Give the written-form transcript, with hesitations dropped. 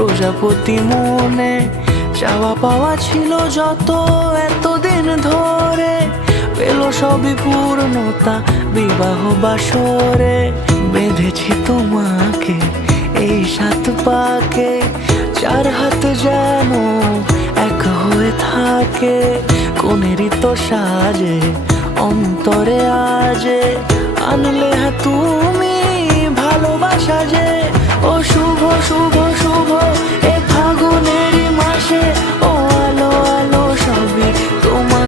প্রজাপতি মনে চাওয়া পাওয়া ছিল যত এতদিন ধরে, পেল সবই পূর্ণতা বিবাহ বাসরে। বেঁধেছি তোমাকে এই 7 পাকে, 4 হাত যেন এক হয়ে থাকে। কোনেরই তো সাজে অন্তরে আজে আনলে তুমি ভালোবাসা যে। ও শুভ শুভ শুভ এ ফাগুনেরই মাসে